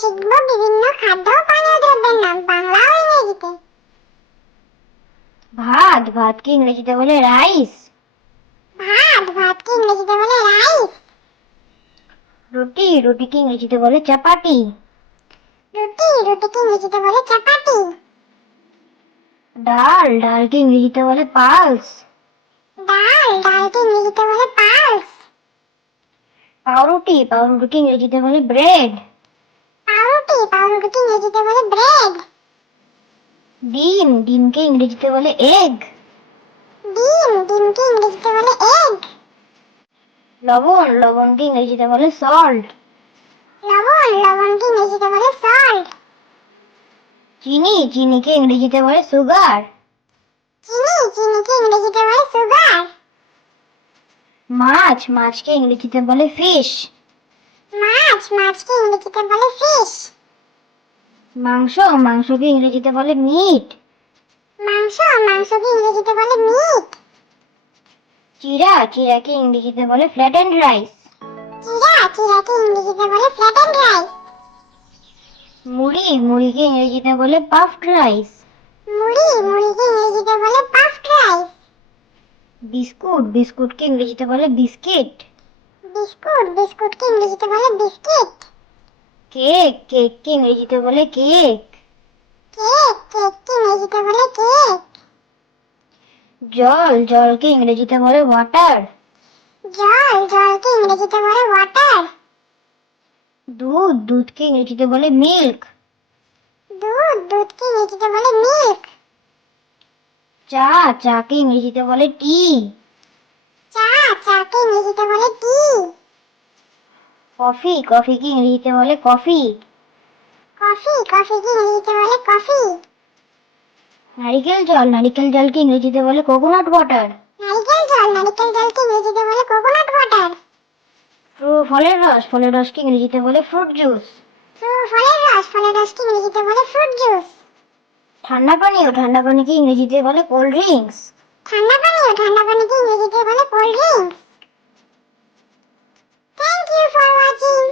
শিখব বিভিন্ন খাদ্য ও পানীয় দ্রব্যের নাম বাংলা ও ইংরেজিতে। ভাত ভাতকে ইংরেজিতে বলে রাইস। ভাতকে ইংরেজিতে বলে রাইস। রুটিকে ইংরেজিতে বলে চাপাটি। রুটিকে ইংরেজিতে বলে চাপাতি। ডালকে ইংরেজিতে বলে পালস। ডালকে ইংরেজিতে বলে পালস। পাউরুটিকে ইংরেজিতে বলে ব্রেড। পাউরুটিকে ইংরেজিতে বলে ব্রেড। ডিমকে ইংরেজিতে বলে এগ। ডিমকে ইংরেজিতে বলে এগ। লবণকে ইংরেজিতে বলে সল্ট। লবণকে ইংরেজিতে বলে সল্ট। চিনিকে ইংরেজিতে বলে সুগার। চিনিকে ইংরেজিতে বলে সুগার। মাছকে ইংরেজিতে বলে ফিশ। মাছকে ইংরেজিতে বলে ফিশ। মাংসকে ইংরেজিতে বলে মিট। মাংসকে ইংরেজিতে বলে মিট। চিড়াকে ইংরেজিতে বলে ফ্ল্যাটেন্ড রাইস। চিড়াকে ইংরেজিতে বলে ফ্ল্যাটেন্ড রাইস। মুড়িকে ইংরেজিতে বলে পাফড রাইস। মুড়িকে ইংরেজিতে বলে পাফড রাইস। বিস্কুটকে ইংরেজিতে বলে বিস্কিট। বিস্কুটকে ইংরেজিতে বলে বিস্কিট। কেককে ইংরেজিতে বলে কেক। কেককে ইংরেজিতে বলে কেক। জলকে ইংরেজিতে বলে ওয়াটার। জলকে ইংরেজিতে বলে ওয়াটার। দুধকে ইংরেজিতে বলে মিল্ক। দুধকে ইংরেজিতে বলে মিল্ক। চাকে ইংরেজিতে বলে টি। চাকে ইংরেজিতে বলে টি। কফিকে ইংরেজিতে বলে কফি। কফিকে ইংরেজিতে বলে কফি। নারিকেল জলকে ইংরেজিতে বলে কোকোনাট ওয়াটার। নারিকেল জলকে ইংরেজিতে বলে কোকোনাট ওয়াটার। ফলের রসকে ইংরেজিতে বলে ফ্রুট জুস। ফলের রসকে ইংরেজিতে বলে ফ্রুট জুস। ঠান্ডা পানিকে ইংরেজিতে বলে কোল্ড ড্রিঙ্কস। ঠান্ডা পানিকে ইংরেজিতে বলে cold drinks. Thank you for watching.